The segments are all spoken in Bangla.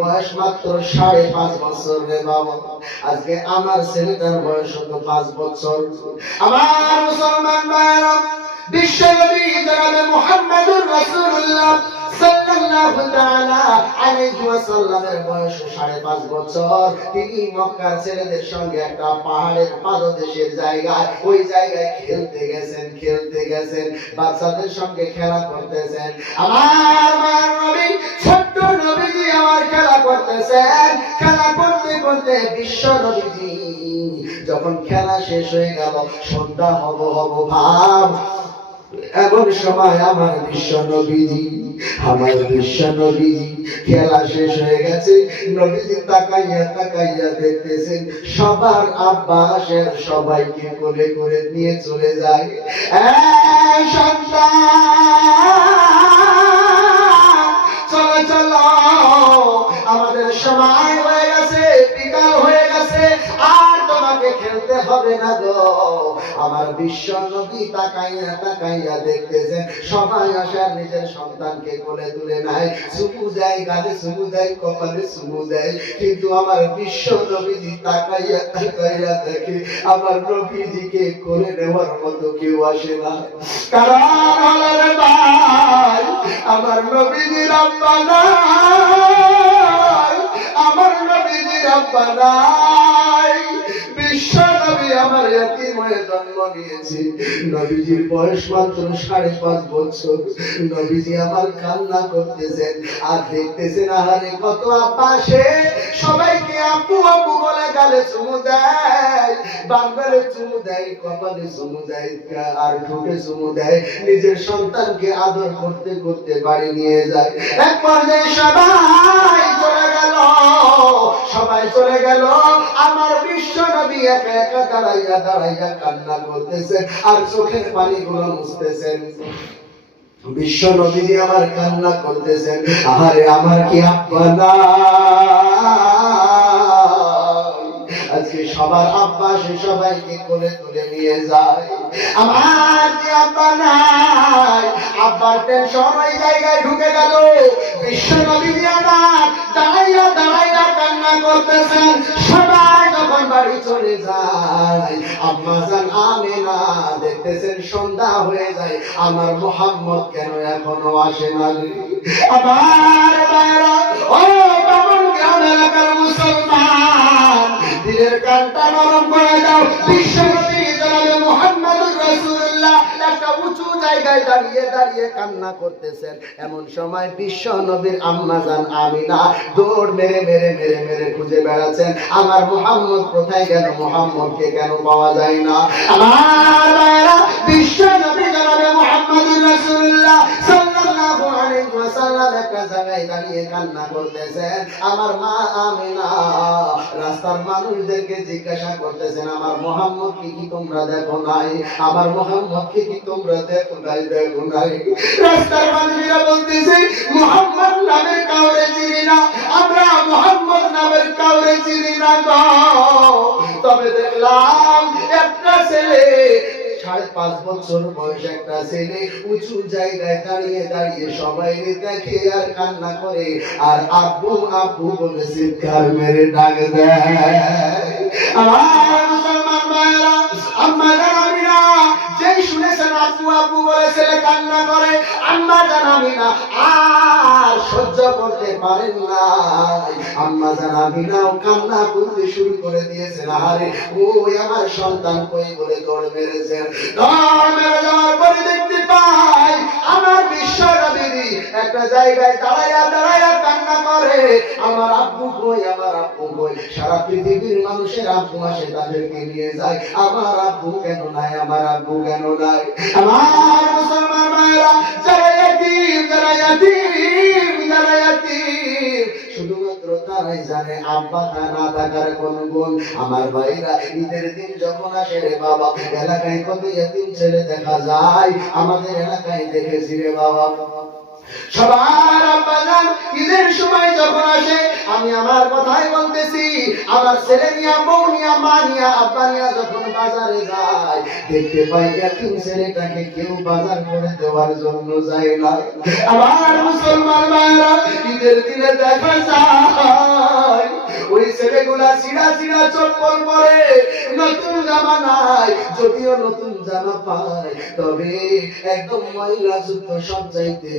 বয়স মাত্র সাড়ে পাঁচ বছর রে বাবা আজকে আমার ছেলেটার বয়স হতো পাঁচ বছর। আমার মুসলমান ছেলেদের সঙ্গে একটা পাহাড়ের পাদদেশের জায়গায়, ওই জায়গায় খেলতে গেছেন খেলতে গেছেন, বাচ্চাদের সঙ্গে খেলা করতেছেন। আমার নবীজি আমার খেলা করতেছেন, খেলা করতে করতে বিশ্ব নবীজি, যখন খেলা শেষ হয়ে গেল, সন্ধ্যা হব হব ভাব। এমন সময় আমার বিশ্ব নবীজি, আমার বিশ্ব নবীজি খেলা শেষ হয়ে গেছে। নবীজি তাকাইয়া তাকাইয়া দেখতেছেন, সবার আব্বাসের সবাইকে কোলে করে নিয়ে চলে যায়। সন্তান! সময় হয়ে গেছে, বিকাল হয়ে গেছে, আর তোমাকে খেলতে হবে না গো। আমার বিশ্ব নবী তাকাইয়া তাকাইয়া দেখতেছেন সবাই আসার নিজের সন্তানকে কোলে তুলে নাই গালে কপালে কিন্তু আমার বিশ্ব নবীজি তাকাইয়া তাকাইয়া দেখে, আমার নবীজিকে কোলে নেওয়ার মতো কেউ আসে না। কারণ হলো ভাই আমার নবীজির আব্বা আমার নবীজির আর দেয় আর ঠোঁটে চুমু দেয়। নিজের সন্তানকে আদর করতে করতে বাড়ি নিয়ে যায়। এক পর্যায়ে সবাই গেল, সবাই চলে গেল। আমার বিশ্ব নবী একা একা দাঁড়াইয়া দাঁড়াইয়া কান্না করতেছেন আর চোখের মুছতেছেন বিশ্ব আমার কান্না করতেছেন আরে আমার কি আব্বা নাই? আজকে সবার আব্বা সে সবাইকে কোলে তুলে নিয়ে যায়। আমার আব্বা নাই? আব্বার টেনশন ওই জায়গায় ঢুকে গেল। বিশ্ব নবীজি আমার করতেছেন সবাই যখন বাড়ি চলে যায় আম্মা জান আমেনা দেখতেছেন সন্ধ্যা হয়ে যায় আমার মোহাম্মদ কেন এখনও আসে না? আমার ভাইরা, ও বামন গ্রাম এলাকার মুসলমান দিলের কানটা নরম করে দাও বিশ্বনবী জায়গায় দাঁড়িয়ে দাঁড়িয়ে কান্না করতেছেন। এমন সময় বিশ্ব নবীর আম্মা জান আমিনা দৌড় মেরে মেরে মেরে মেরে খুঁজে বেড়াচ্ছেন। আমার মোহাম্মদ কোথায় গেল মুহাম্মদকে কেন পাওয়া যায় না। বিশ্ব নবী জনাবে মোহাম্মদ রাসূলুল্লাহ সাল্লাল্লাহু আলাইহি ওয়াসাল্লাম একটা জায়গায় দাঁড়িয়ে কান্না করতেছেন। আমার মা আমিনা, রাস্তার মানুষদেরকে জিজ্ঞাসা করতেছেন, আমার মোহাম্মদ কি কি তোমরা দেখো নাই? আমার মোহাম্মদ কি কি তোমরা দেখো নাই দেখো নাই? রাস্তার মানুষেরা বলতেছে, মোহাম্মদ নামের কাউরে চিনি না, আমরা মোহাম্মদ নামের কাউরে চিনি না তবে দেখলাম, একটা ছেলে সাড়ে পাঁচ বছর বয়স একটা ছেলে উঁচু জায়গায় দাঁড়িয়ে দাঁড়িয়ে সবাই দেখে আর কান্না করে। আর আব্বু আব্বু বলে চিৎকার মেরে ডাক দেয়। আমার আম্মা আব্বু আব্বু বলে ছেলে কান্না করে, আম্মা জানাবি না, আর সহ্য করতে পারেন না আম্মা জানাবি না কান্না করতে শুরু করে দিয়েছেন। আরে ওই আমার সন্তান কই বলে দৌড় মেরেছেন? দৌড় মেরে যাওয়ার পরে দেখতে পাই, আমার বিশ্ব নবীজি একটা জায়গায় কান্না করে। আমার আব্বু কই, আমার আব্বু কই? সারা পৃথিবীর মানুষের আব্বু আসে, তাদেরকে নিয়ে যায়। আমার আব্বু কেন নাই? আমার আব্বু কেন নাই? আমার মুসলমান ভাইরা যারা ইয়াতীম যারা ইয়াতীম যারা ইয়াতীম, শুধুমাত্র তারাই জানে, আব্বা তা না থাকার কোন গুণ। আমার ভাইরা, ঈদের দিন যখন আসে রে বাবা, এলাকায় কত ইয়াতীম ছেলে দেখা যায়। আমাদের এলাকায় দেখেছি রে বাবা। সবার আব্বাজান ঈদের সময় যখন আসে, আমি আমার কথাই বলতেছি, আমার ছেলে নিয়া, বউ নিয়া, মা নিয়া, আব্বা নিয়া যখন বাজারে যায়, দেখতে পাই এতিম ছেলেটাকে কেউ বাজার করে দেওয়ার জন্য যায় না। আমার মুসলমান মায়েরা ঈদের দিনে দেখা যায় এগুলা চিরা চিরা চপ্পল পরে। নতুন জামা নাই যদিও নতুন জামা পায়, তবে একদম ময়লা জুতো সব চাইতে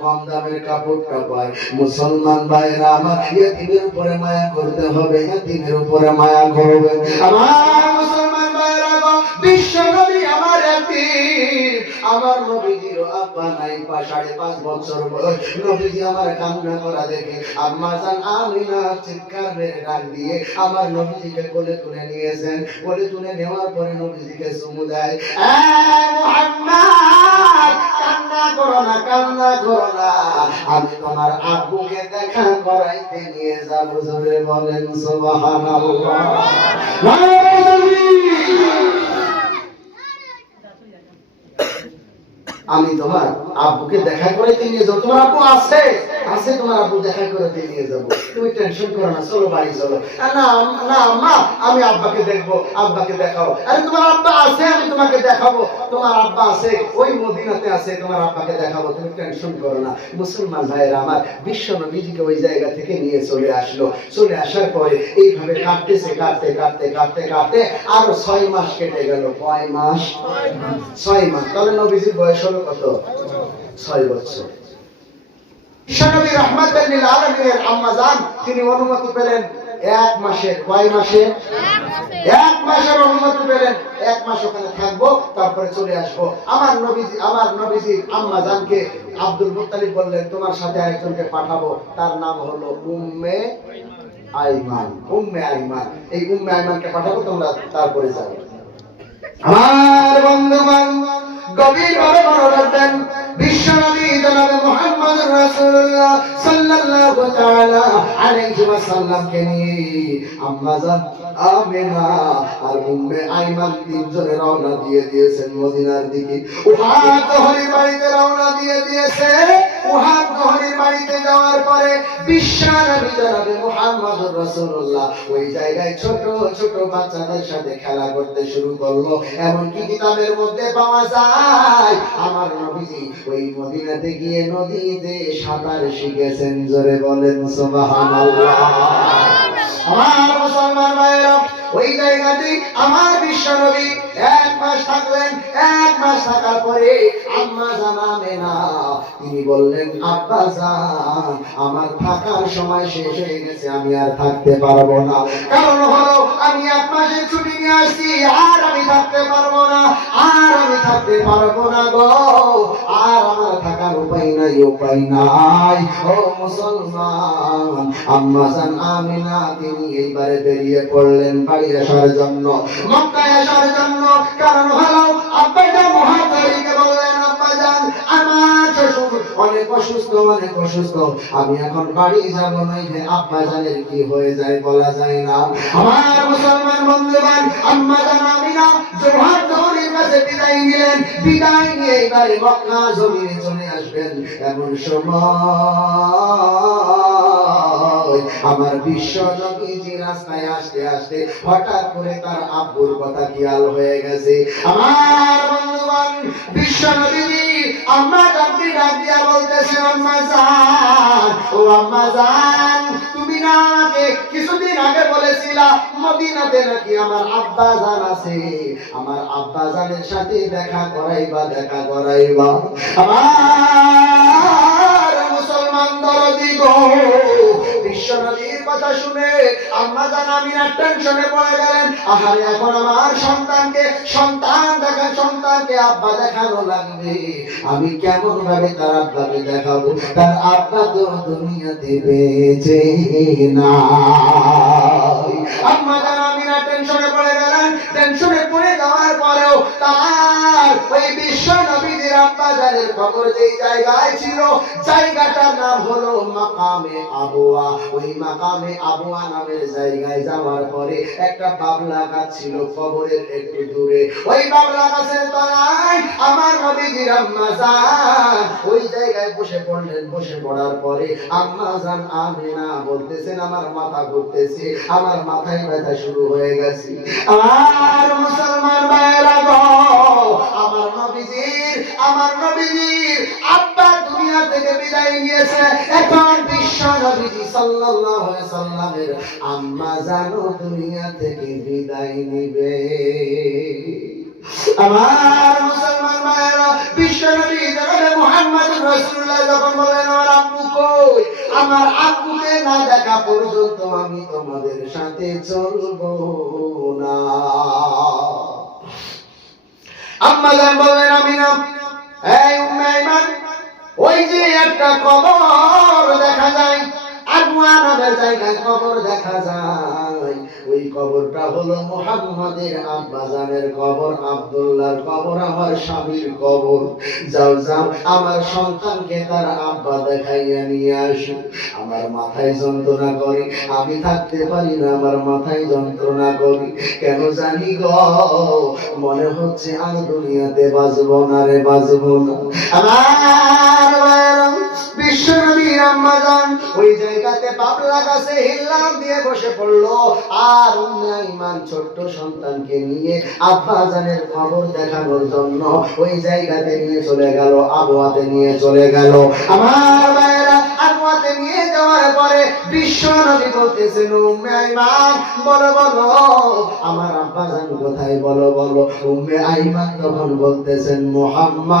কম দামের কাপড়টা পায়। মুসলমান ভাইরা আমার ইয়াতিমের উপরে মায়া করতে হবে, ইয়াতিমের উপরে মায়া করবে আমার আমার নবীজির আব্বা নাই পা সাড়ে পাঁচ বছর বয়স। নবীজি আমার কান্না করা দেখে আম্মা জান আমিনা চিৎকার মেরে ডাক দিয়ে আমার নবীজিকে কোলে তুলে নিয়েছেন। কোলে তুলে নেওয়ার পরে নবীজিকে চুমু দেয় "এই মুহাম্মদ, কান্না করো না কান্না করো না। আমি তোমার আব্বুকে দেখা করাইতে নিয়ে যাব। জোরে বলেন সুবহানাল্লাহ। আমি তোমার আব্বুকে দেখা করে তিনি যাব তোমার আব্বু আছে। আছে তোমার আব্বু দেখা করাইতে নিয়ে যাব। তুমি টেনশন করো না, চলো বাড়ি চলো। না না, আম্মা, আমি আব্বাকে দেখব, আব্বাকে দেখাও। আরে, তোমার আব্বা আছে, আমি তোমাকে দেখাবো। তোমার আব্বা আছে, ওই মদিনাতে আছে, তোমার আব্বাকে দেখাবো। তুমি টেনশন করো না। মুসলমান ভাইয়েরা আমার, বিশ্ব নবীজিকে ওই জায়গা থেকে নিয়ে চলে আসলো। চলে আসার পরে এইভাবে কাটতেছে কাটতে কাটতে কাটতে কাটতে আরও ছয় মাস কেটে গেল। কয় মাস? ছয় মাস। তাহলে নবীজির বয়স হলো কত? ছয় বছর। বিশ্বনবী রহমাতুল লিল আলামিনের আম্মা জান, তিনি অনুমতি পেলেন এক মাসের কয় মাসে? এক মাসের অনুমতি পেলেন, এক মাস ওখানে থাকব, তারপরে চলে আসব। আমার নবীজি আমার নবীজি আম্মা জানকে আব্দুল মুত্তালিব বললেন, তোমার সাথে আরেকজনকে পাঠাবো, তার নাম হলো উম্মে আইমান উম্মে আইমান। এই উম্মে আইমানকে পাঠাবো, তোমরা তারপরে যাবে। আমার বন্ধুগণ গভীর ভাবে মনোযোগ দেন বিশ্বনবী জনাবে মুহাম্মদ রাসূলুল্লাহ সাল্লাল্লাহু তাআলা আলাইহি ওয়াসাল্লামকে নিয়ে আম্মা জান আমিনা আর রওনা দিয়ে দিয়েছেন মদিনার দিকে। উহাদ হরি বাড়িতে রওনা দিয়ে দিয়েছে উহাদ হরি বাড়িতে যাওয়ার পরে বিশ্বনবী জনাবে মুহাম্মদ রাসূলুল্লাহ। ওই জায়গায় ছোট ছোট বাচ্চাদের সাথে খেলা করতে শুরু করল। এমনকি কিতাবের মধ্যে পাওয়া যায়, আমার নবীজি ওই মদিনাতে গিয়ে নদীতে সাঁতার শিখেছেন, জোরে বলেন সুবহানাল্লাহ। আমার মুসলমান ভাইয়েরা, ওই জায়গাতে আমার বিশ্ব নবী এক মাস থাকলেন, এক মাস থাকার পরে আম্মা জানাবে না। তিনি বললেন, আব্বা জান, আমার থাকার সময় শেষ হয়ে গেছে, আমি আর থাকতে পারব না। কারণ হলো, আমি এক মাসের ছুটি নিয়ে আসছি, আর আমি থাকতে পারব না, আর আমি থাকতে পারব না গো। আর আমার থাকার উপায় নাই উপায় নাই। ও মুসলমান, আম্মা জান আমিনা, তিনি এইবারে বেরিয়ে পড়লেন বাড়ি আসার জন্য। মক্কায় আসার জন্য আমি এখন বাড়ি যাব নাই যে আব্বা জানের কি হয়ে যায় বলা যায় না। আমার মুসলমান বন্ধুবান আম্মা জান, আমিনা, জোহার দৌড়ের কাছে বিদায় নিলেন। বিদায় নিয়ে এবারে মক্কা জমিনে চলে আসবেন। এমন সময় আমার বিশ্ব নবীজি রাস্তায় আসতে আসতে হঠাৎ করে তার আব্বুর কথা খেয়াল হয়ে গেছে। আমার বন্ধুবান বিশ্ব নবীজি আম্মা জানকে ডাক দিয়া বলতেছে, আম্মা জান, ও আম্মা জান, তুমি না আমাকে কিছুদিন আগে বলেছিলা, মদিনাতে নাকি আমার আব্বা জান আছে। আমার আব্বা জানের সাথে দেখা করাইবা দেখা করাইবা। আমার মুসলমান দরদি গো কথা শুনে আম্মা জান টেনশনে পড়ে গেলেন। আহারে, এখন আমার সন্তানকে, সন্তান দেখা, সন্তানকে আব্বা দেখানো লাগবে। আমি কেমন ভাবে তার আব্বাকে দেখাবো? তার আব্বা তো না আম্মা জান টেনশনে পড়ে গেলেন। টেনশনে পড়ে যাওয়ার পরেও তার ওই বিশ্ব জানের খবর যেই জায়গায় ছিল, জায়গাটার নাম হলো মাকামে আবুয়া ওই মাকামে আবুয়া নামের জায়গায় যাওয়ার পরে একটা বাবলা গাছ ছিল কবরের একটু দূরে। ওই বাবলা গাছের তলায় আমার নবীজির আম্মা ওই জায়গায় বসে পড়লেন, বসে পড়ার পরে আম্মা জান আমিনা বলতেছেন, আমার মাথা ঘুরতেছে, আমার মাথায় ব্যথা শুরু হয়ে গেছে। আর মুসলমান ভাইরা গো আমার নবীজির আমার নবীজির আব্বা দুনিয়া থেকে বিদায় নিয়েছে। এখন বিশ্ব নবীজি সাল্লাল্লাহু আলাইহি সাল্লামের আম্মা জানো দুনিয়া থেকে বিদায় নিবে। আমার মুসলমান ভাইয়েরা, বিশ্ব নবী জনাবে মুহাম্মদ রাসূলুল্লাহ যখন বলেন, আমার আব্বু কই? আমার আব্বুকে না দেখা পর্যন্ত আমি তোমাদের সাথে চলবো না। আম্মা জান বললেন আমি না এই উম্মাইমান ওই যে একটা কবর দেখা যায় আগুয়া নামের জায়গায় কবর দেখা যায়। ওই কবরটা হলো মুহাম্মাদের আব্বাজানের কবর, আব্দুল্লাহর কবর, আমার স্বামীর কবর। যাও যাও, আমার সন্তানকে তার আব্বা দেখাইয়া নিয়ে আসো। আমার মাথায় যন্ত্রণা করে, আমি থাকতে পারি না, আমার মাথায় যন্ত্রণা করি। কেন জানি গো, মনে হচ্ছে আর দুনিয়াতে বাঁচবো না রে, বাঁচবো না। আমার বিশ্বনবীর আম্মা যান ওই জায়গাতে পাবলা গাছে হিল্লাম দিয়ে বসে পড়ল। আর উম্মে ইমান ছোট্ট সন্তানকে নিয়ে আব্বা জানের খবর দেখানোর জন্য ওই জায়গাতে নিয়ে চলে গেল, আবহাওয়াতে নিয়ে চলে গেল। আমার মায়েরা আবহাওয়াতে নিয়ে যাওয়ার পরে বিশ্ব নবী বলতেছেন উম্মে আইমান বলো বলো। আমার আব্বা জান কোথায়? বলো বলো। উম্মে আইমান তখন বলতেছেন, মোহাম্মদ।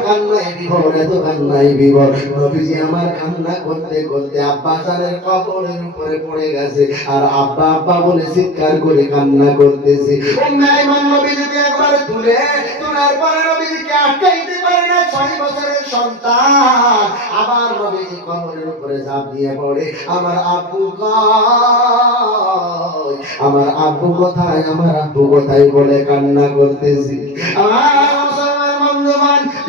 আমার আর আব্বা আব্বা বলে চিৎকার করে কান্না করতেছে। আবার নবীজি কবরের উপরে দিয়ে পড়ে, আমার আব্বু আমার আব্বু কোথায়? আমার আব্বু কোথায়? বলে কান্না করতেছি। আমার মুসলমান বন্ধুবান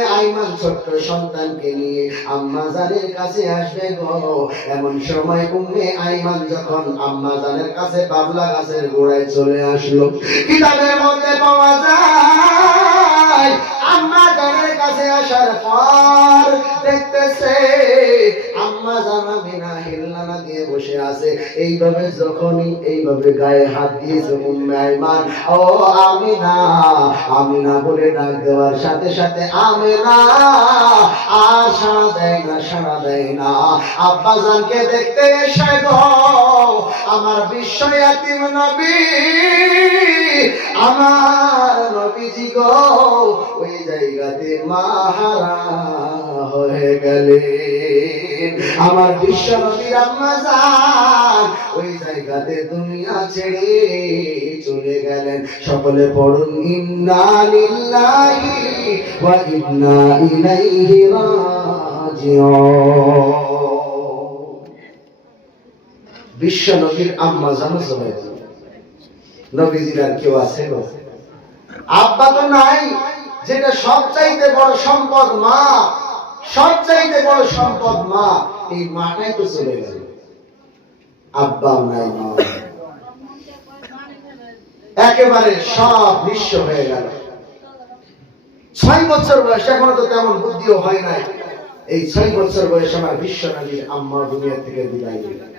উম্মে আইমান ছোট্ট সন্তানকে নিয়ে আম্মা জানের কাছে আসবে গো। এমন সময় উম্মে আইমান যখন আম্মা জানের কাছে বাবলা গাছের গোড়ায় চলে আসলো, কিতাবের মধ্যে পাওয়া যায়, আম্মা কাছে আসার পর দেখতেছে আম্মা জানা বিনা হিল্লানা দিয়ে বসে আছে। এইভাবে যখনই এইভাবে গায়ে হাত দিয়েছে উম্মে আইমান, ও আমি না আমি না বলে ডাক দেওয়ার সাথে সাথে আমি না আর সাড়া দেয় না, সাড়া দেয় না। আব্বা জানকে দেখতে এসে গো, আমার বিশ্ব ইয়াতিম নবী, আমার ওই জায়গাতে হয়ে গেলে। আমার ওই জায়গাতে দুনিয়া ছেড়ে চলে গেলেন। সকলে পড়ুন, ইন্না লিল্লাহি ওয়া ইন্না ইলাইহি সবাই? নবীজির আর কেউ আছে? আব্বা তো নাই, যেটা সবচাইতে বড় সম্পদ মা, সবচাইতে বড় সম্পদ মা, এই মাটাই তো চলে গেল। আব্বা নাই, মা একেবারে সব নিঃস্ব হয়ে গেল। ছয় বছর বয়স, এখনও তো তেমন বুদ্ধিও হয় নাই। এই ছয় বছর বয়স আমার বিশ্ব নবীর আম্মা দুনিয়া থেকে বিদায় নিলেন